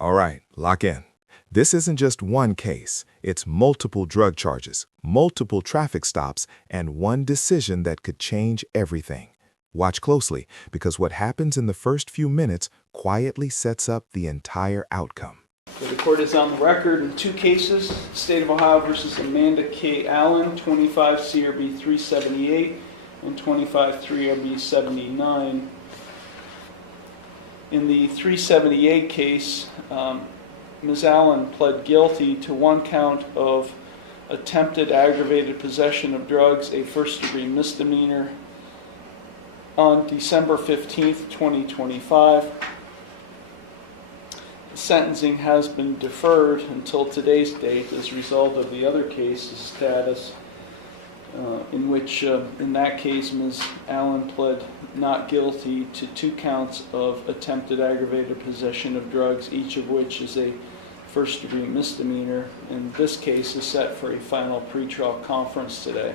All right, lock in. This isn't just one case. It's multiple drug charges, multiple traffic stops, and one decision that could change everything. Watch closely, because what happens in the first few minutes quietly sets up the entire outcome. The court is on the record in two cases, State of Ohio versus Amanda K. Allen, 25 CRB 378 and 25 3RB 79. In the 378 case, Ms. Allen pled guilty to one count of attempted aggravated possession of drugs, a first-degree misdemeanor, on December 15th, 2025. The sentencing has been deferred until today's date as a result of the other case's status, in that case, Ms. Allen pled not guilty to two counts of attempted aggravated possession of drugs, each of which is a first-degree misdemeanor, and this case is set for a final pretrial conference today.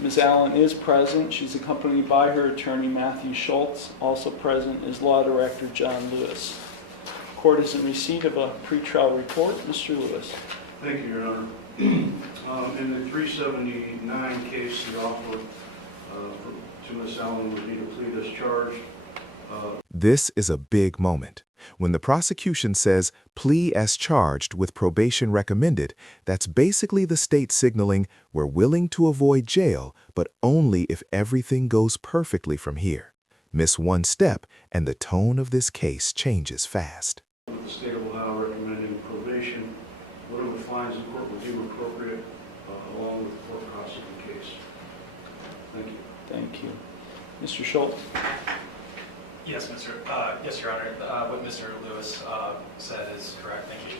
Ms. Allen is present. She's accompanied by her attorney, Matthew Schultz. Also present is Law Director John Lewis. The court is in receipt of a pretrial report. Mr. Lewis. Thank you, Your Honor. In the 379 case, the offer to Ms. Allen would be to plead as charged. This is a big moment. When the prosecution says plea as charged with probation recommended, that's basically the state signaling we're willing to avoid jail, but only if everything goes perfectly from here. Miss one step, and the tone of this case changes fast. The State of Ohio recommending probation, whatever fines the court would deem appropriate, along with the court costs of the case. Thank you. Thank you. Mr. Schultz. Yes, Your Honor. What Mr. Lewis said is correct. Thank you.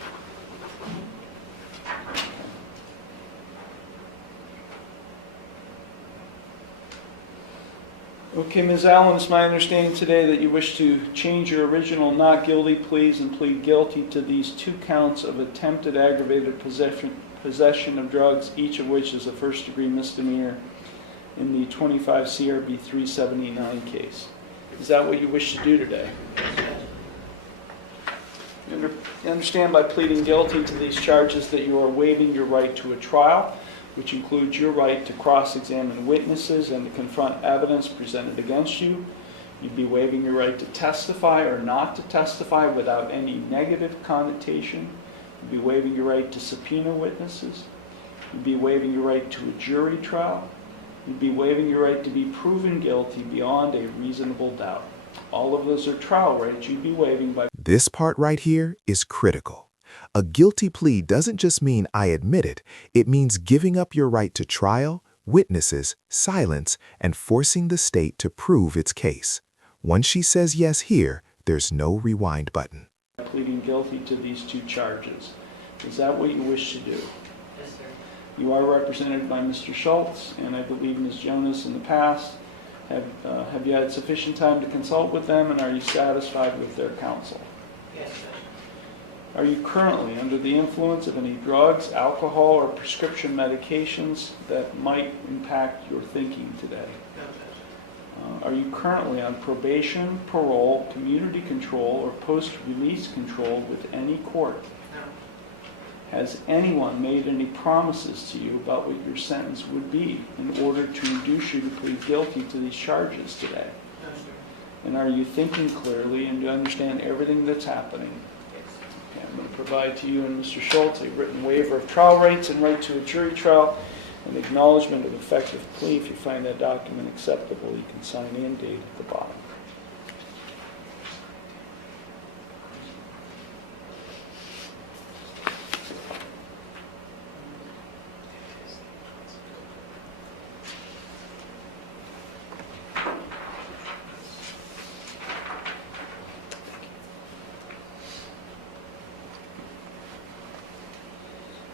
Okay, Ms. Allen, it's my understanding today that you wish to change your original not guilty pleas and plead guilty to these two counts of attempted aggravated possession of drugs, each of which is a first-degree misdemeanor in the 25 CRB 379 case. Is that what you wish to do today? You understand by pleading guilty to these charges that you are waiving your right to a trial, which includes your right to cross-examine witnesses and to confront evidence presented against you. You'd be waiving your right to testify or not to testify without any negative connotation. You'd be waiving your right to subpoena witnesses. You'd be waiving your right to a jury trial. You'd be waiving your right to be proven guilty beyond a reasonable doubt. All of those are trial rights you'd be waiving by... This part right here is critical. A guilty plea doesn't just mean I admit it. It means giving up your right to trial, witnesses, silence, and forcing the state to prove its case. Once she says yes here, there's no rewind button. Pleading guilty to these two charges. Is that what you wish to do? Yes, sir. You are represented by Mr. Schultz, and I believe Ms. Jonas in the past. Have you had sufficient time to consult with them, and are you satisfied with their counsel? Yes, sir. Are you currently under the influence of any drugs, alcohol, or prescription medications that might impact your thinking today? No, sir. Are you currently on probation, parole, community control, or post-release control with any court? No. Has anyone made any promises to you about what your sentence would be in order to induce you to plead guilty to these charges today? No, sir. And are you thinking clearly and do you understand everything that's happening? Yes. Okay, I'm going to provide to you and Mr. Schultz a written waiver of trial rights and right to a jury trial and acknowledgement of effective plea. If you find that document acceptable, you can sign and date at the bottom.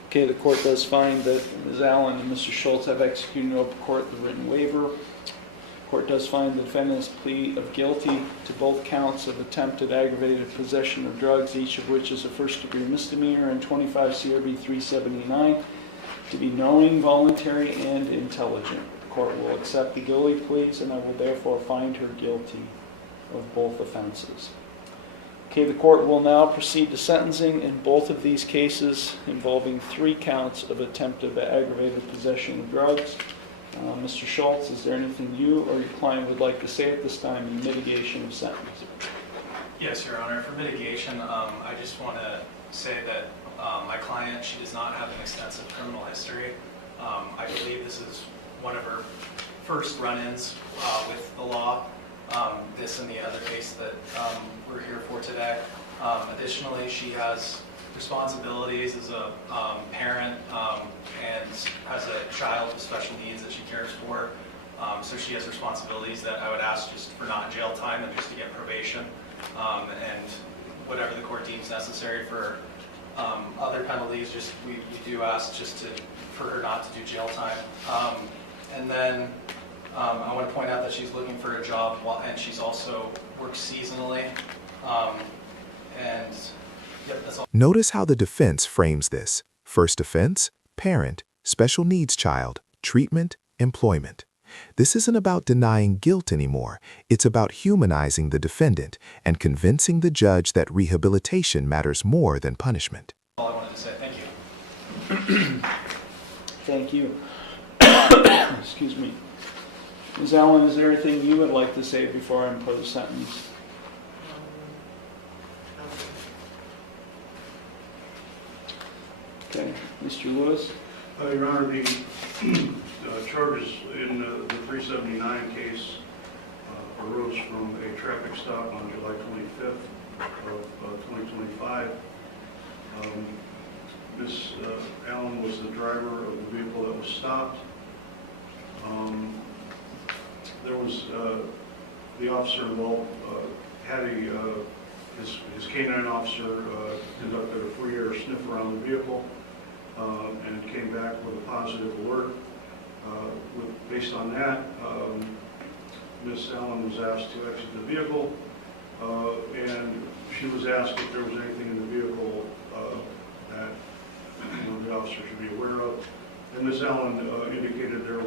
Okay, the court does find that Ms. Allen and Mr. Schultz have executed in open court the written waiver. The court does find the defendant's plea of guilty to both counts of attempted aggravated possession of drugs, each of which is a first-degree misdemeanor in 25 CRB 379, to be knowing, voluntary, and intelligent. The court will accept the guilty pleas, and I will therefore find her guilty of both offenses. Okay, the court will now proceed to sentencing in both of these cases involving 3 counts of attempted aggravated possession of drugs. Mr. Schultz, is there anything you or your client would like to say at this time in mitigation of sentence? Yes, Your Honor. For mitigation, I just want to say that my client, she does not have an extensive criminal history. I believe this is one of her first run-ins with the law, this and the other case that we're here for today. Additionally, she has responsibilities as a parent and has a child with special needs that she cares for. So she has responsibilities that I would ask just for not jail time and just to get probation, and whatever the court deems necessary for other penalties, just we do ask just for her not to do jail time. And then I want to point out that she's looking for a job and she's also works seasonally. And yep, that's all. Notice how the defense frames this. First offense, parent, special needs child, treatment, employment. This isn't about denying guilt anymore. It's about humanizing the defendant and convincing the judge that rehabilitation matters more than punishment. All I wanted to say. Thank you. Thank you. Excuse me. Ms. Allen, is there anything you would like to say before I impose sentence? Okay. Mr. Lewis? Your Honor, the charges in the 379 case arose from a traffic stop on July 25th of 2025. Ms. Allen was the driver of the vehicle that was stopped. There was the officer involved had his canine officer conducted a free air sniff around the vehicle and came back with a positive alert. Based on that, Ms. Allen was asked to exit the vehicle, and she was asked if there was anything in the vehicle that the officer should be aware of. And Ms. Allen indicated there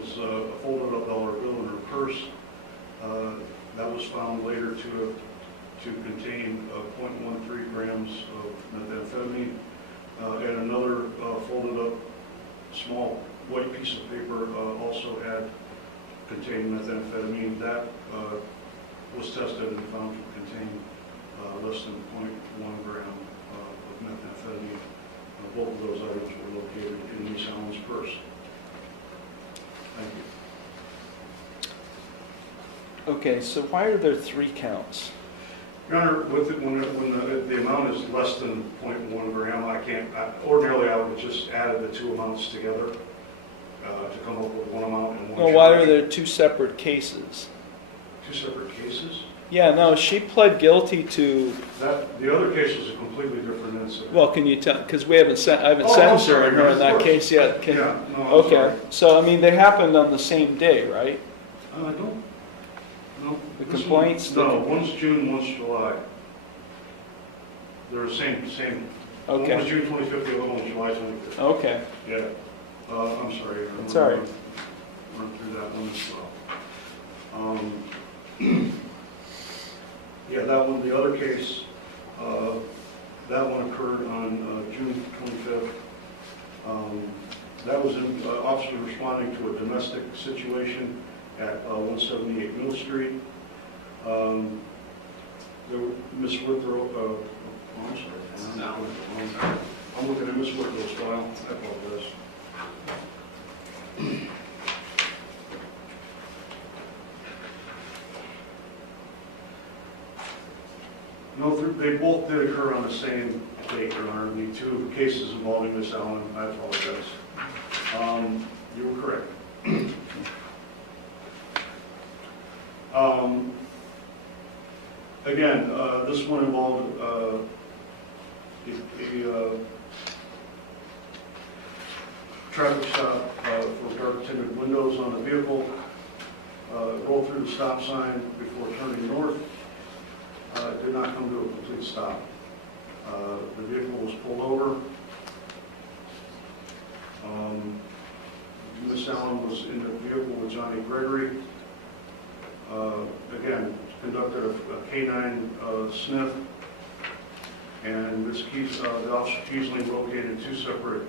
was a folded up dollar bill in her purse. That was found later to contain 0.13 grams of methamphetamine, and another folded up small white piece of paper also had contained methamphetamine. That was tested and found to contain less than 0.1 gram of methamphetamine. Both of those items were located in Ms. Allen's purse. Thank you. Okay, so why are there 3 counts? Your Honor, when the amount is less than 0.1 gram, ordinarily I would just added the 2 amounts together to come up with 1 amount and 1 Well, why are there 2 separate cases? 2 separate cases? Yeah, no, she pled guilty to. The other case was a completely different incident. Well, can you tell? Because I haven't sentenced her in that case yet. Yeah, no, I'm okay, sorry. so I mean, they happened on the same day, right? I don't. No. The complaints? No, one's June, one's July. They're the same. Okay. One was June 25th, the other one was July 25th. Okay. Yeah. I'm sorry. It's all right. Run through that one as well. Yeah, that one, the other case, that one occurred on June 25th. That was an officer responding to a domestic situation at 178 Mill Street. There were Ms. Withrow, I'm sorry. I'm looking at Ms. Withrow's file. I apologize. No, they both did occur on the same date, Your Honor. The 2 cases involving Ms. Allen. I apologize. You were correct. Again, this one involved a traffic stop for dark tinted windows on the vehicle. Rolled through the stop sign before turning north. Did not come to a complete stop. The vehicle was pulled over. Ms. Allen was in the vehicle with Johnny Gregory. Again, conducted a canine sniff, and Ms. the officer Keesley located two separate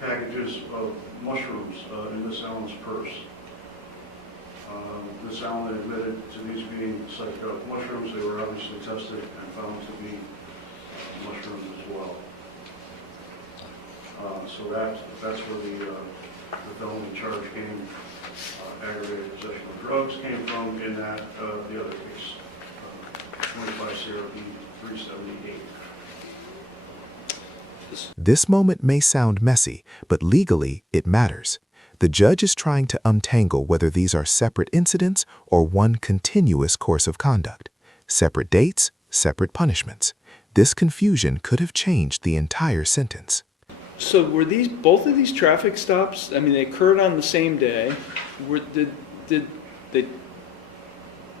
packages of mushrooms in Miss Allen's purse. Miss Allen admitted to these being psychedelic mushrooms. They were obviously tested and found to be mushrooms as well. So that's where the felony charge came, aggravated possession of drugs came from in that the other case, 25 CRB 378. This moment may sound messy, but legally it matters. The judge is trying to untangle whether these are separate incidents or one continuous course of conduct. Separate dates, separate punishments. This confusion could have changed the entire sentence. So were both of these traffic stops, I mean, they occurred on the same day? They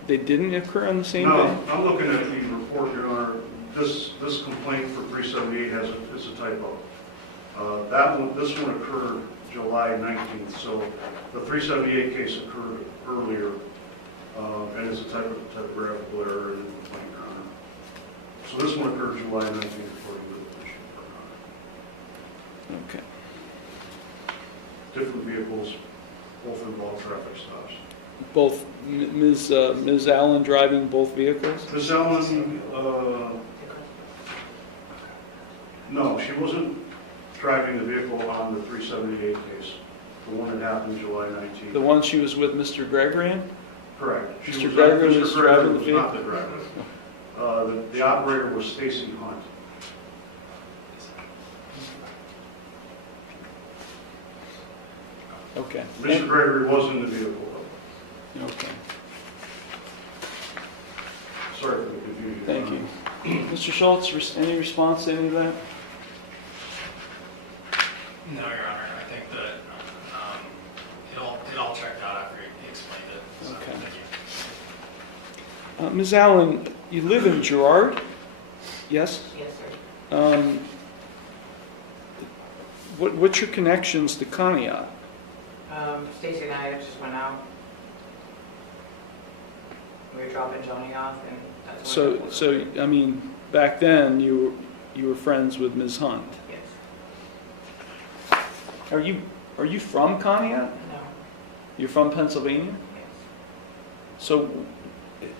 didn't occur on the same day? No, I'm looking at the report, Your Honor. This complaint for 378 is a typo. This one occurred July 19th, so the 378 case occurred earlier, and it's a typographical error in the complaint, Your Honor. So this one occurred July 19th, according to the petition, Your Honor. Okay. Different vehicles, both involve traffic stops. Both, Ms. Allen driving both vehicles? Ms. Allen, no, she wasn't driving the vehicle on the 378 case, the one that happened July 19th. The one she was with Mr. Gregory in? Correct. Mr. Gregory was driving the vehicle? Not the driver. The operator was Stacy Hunt. Okay. Mr. Gregory was in the vehicle, though. Okay, Sorry for the confusion. thank you. Mr. Schultz, any response to any of that? No, Your Honor, I think that it all checked out after he explained it. So, Okay. thank you. Ms. Allen, you live in Girard? Yes? Yes, sir. What's your connections to Conneaut? Stacy and I just went out. We were dropping Johnny off, and that's when So I mean, back then you were friends with Ms. Hunt. Yes. Are you from Conneaut? No. You're from Pennsylvania? Yes. So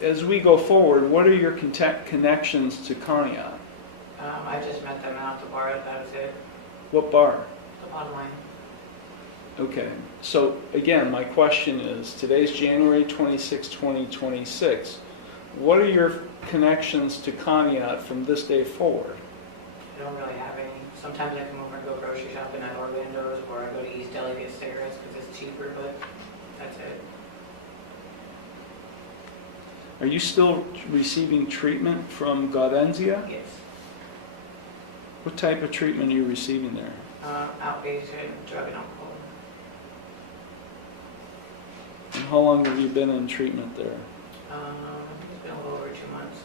as we go forward, what are your connections to Conneaut? I just met them out at the bar. That was it. What bar? The bottom line. Okay, so again, my question is, today's January 26, 2026. What are your connections to Conneaut from this day forward? I don't really have any. Sometimes I come over and go grocery shopping at Orlando's, or I go to East Deli to get cigarettes because it's cheaper, but that's it. Are you still receiving treatment from Gaudenzia? Yes. What type of treatment are you receiving there? Outpatient drug and alcohol. And how long have you been in treatment there? It's been a little over 2 months.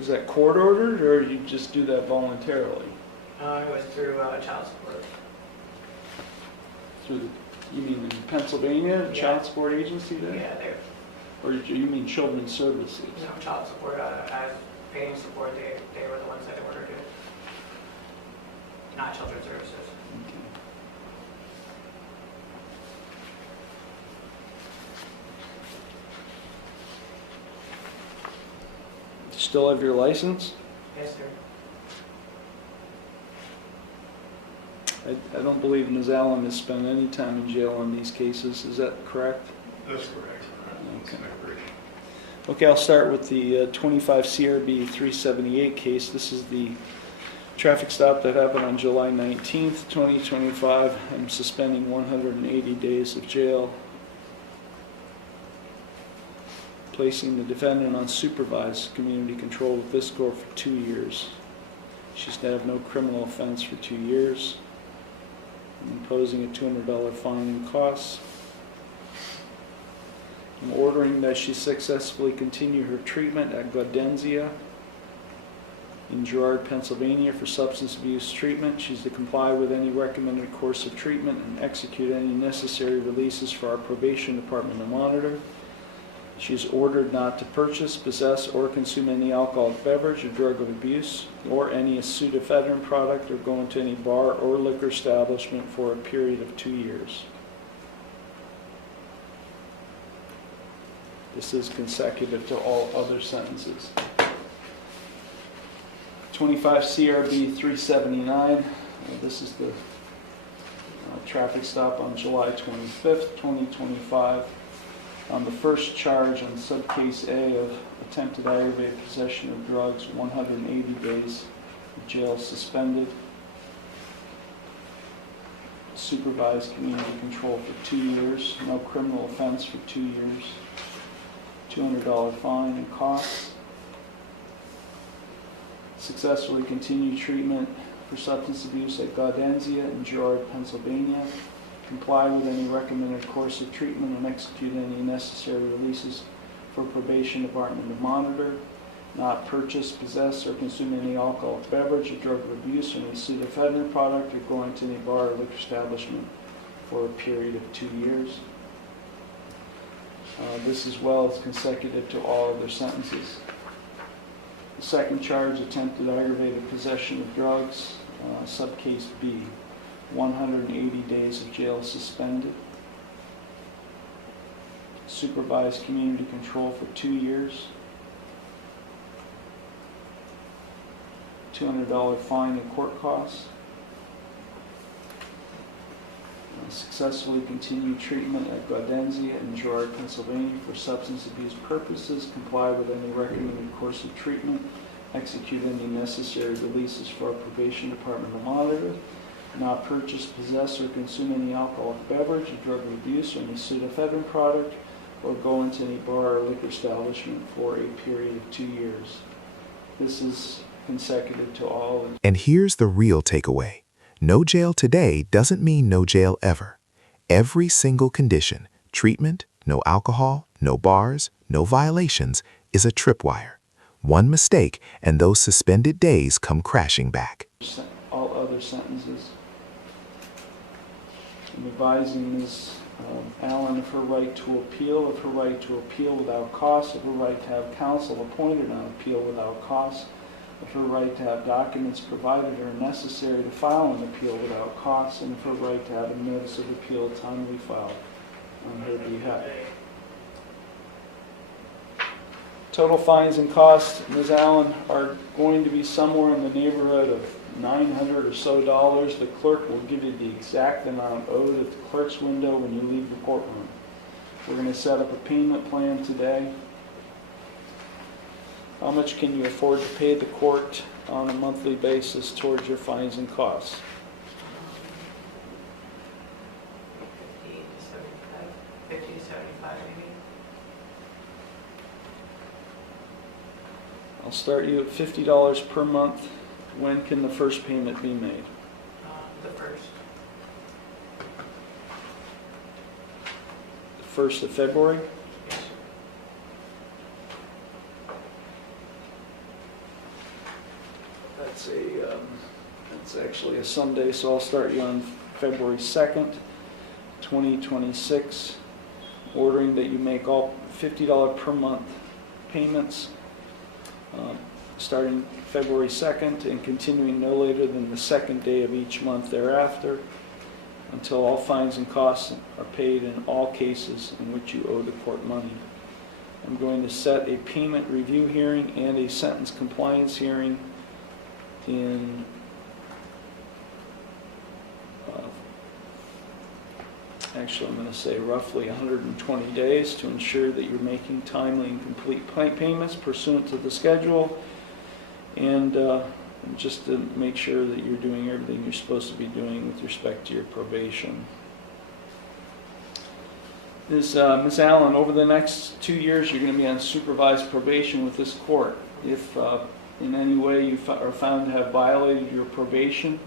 Is that court ordered, or you just do that voluntarily? It was through child support. You mean in Pennsylvania, Yeah. child support agency there? Yeah, they're, Or you mean children's services? child support, as paying support, they were the ones that ordered it. Not children's services. Okay. You still have your license? Yes, sir. I don't believe Ms. Allen has spent any time in jail on these cases. Is that correct? That's correct. Okay. Okay, I'll start with the 25 CRB 378 case. This is the traffic stop that happened on July 19th, 2025. I'm suspending 180 days of jail, placing the defendant on supervised community control with this court for 2 years. She's to have no criminal offense for 2 years. I'm imposing a $200 fine and costs. I'm ordering that she successfully continue her treatment at Gaudenzia in Girard, Pennsylvania for substance abuse treatment. She's to comply with any recommended course of treatment and execute any necessary releases for our probation department to monitor. She is ordered not to purchase, possess, or consume any alcoholic beverage or drug of abuse, or any pseudoephedrine product, or go into any bar or liquor establishment for a period of 2 years. This is consecutive to all other sentences. 25 CRB 379. This is the traffic stop on July 25th, 2025. On the first charge on subcase A of attempted aggravated possession of drugs, 180 days of jail suspended. Supervised community control for 2 years. No criminal offense for 2 years. $200 fine and costs. Successfully continue treatment for substance abuse at Gaudenzia in Girard, Pennsylvania. Comply with any recommended course of treatment and execute any necessary releases for probation department to monitor. Not purchase, possess, or consume any alcoholic beverage or drug of abuse or any pseudoephedrine product, or go into any bar or liquor establishment for a period of 2 years. This as well is consecutive to all other sentences. The second charge, attempted aggravated possession of drugs, subcase B, 180 days of jail suspended. Supervised community control for 2 years. $200 fine and court costs. Successfully continue treatment at Gaudenzia in Girard, Pennsylvania for substance abuse purposes. Comply with any recommended course of treatment. Execute any necessary releases for our probation department to monitor. Not purchase, possess, or consume any alcoholic beverage or drug of abuse or any pseudoephedrine product, or go into any bar or liquor establishment for a period of 2 years. This is consecutive to all. And here's the real takeaway. No jail today doesn't mean no jail ever. Every single condition, treatment, no alcohol, no bars, no violations, is a tripwire. One mistake and those suspended days come crashing back. All other sentences. I'm advising Ms. Allen of her right to appeal, without cost, of her right to have counsel appointed on appeal without cost, of her right to have documents provided or necessary to file an appeal without cost, and of her right to have a notice of appeal timely filed on her behalf. Total fines and costs, Ms. Allen, are going to be somewhere in the neighborhood of $900 or so. The clerk will give you the exact amount owed at the clerk's window when you leave the courtroom. We're going to set up a payment plan today. How much can you afford to pay the court on a monthly basis towards your fines and costs? 50 to 75 maybe. I'll start you at $50 per month. When can the first payment be made? The first. The 1st of February? Yes. That's actually a Sunday, so I'll start you on February 2nd, 2026, ordering that you make all $50 per month payments starting February 2nd and continuing no later than the 2nd day of each month thereafter, until all fines and costs are paid in all cases in which you owe the court money. I'm going to set a payment review hearing and a sentence compliance hearing in actually I'm going to say roughly 120 days to ensure that you're making timely and complete payments pursuant to the schedule, and just to make sure that you're doing everything you're supposed to be doing with respect to your probation. Ms. Allen, over the next 2 years you're going to be on supervised probation with this court. If in any way you are found to have violated your probation,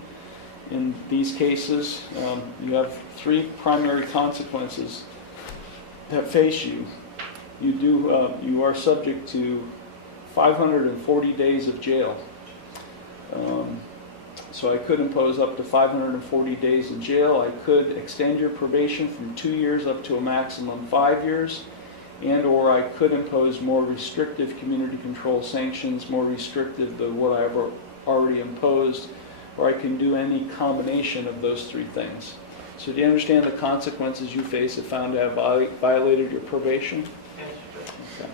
in these cases, you have 3 primary consequences that face you. You are subject to 540 days of jail. So I could impose up to 540 days in jail. I could extend your probation from 2 years up to a maximum 5 years, and/or I could impose more restrictive community control sanctions, more restrictive than what I've already imposed, or I can do any combination of those three things. So do you understand the consequences you face if found to have violated your probation? Yes, Judge. Okay.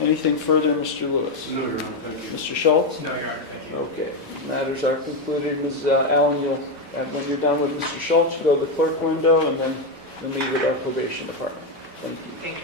Anything further, Mr. Lewis? No, Your Honor, thank you. Mr. Schultz? No, Your Honor, thank you. Okay, matters are concluded. Ms. Allen, when you're done with Mr. Schultz, you go to the clerk window and then meet with our probation department. Thank you. Thank you.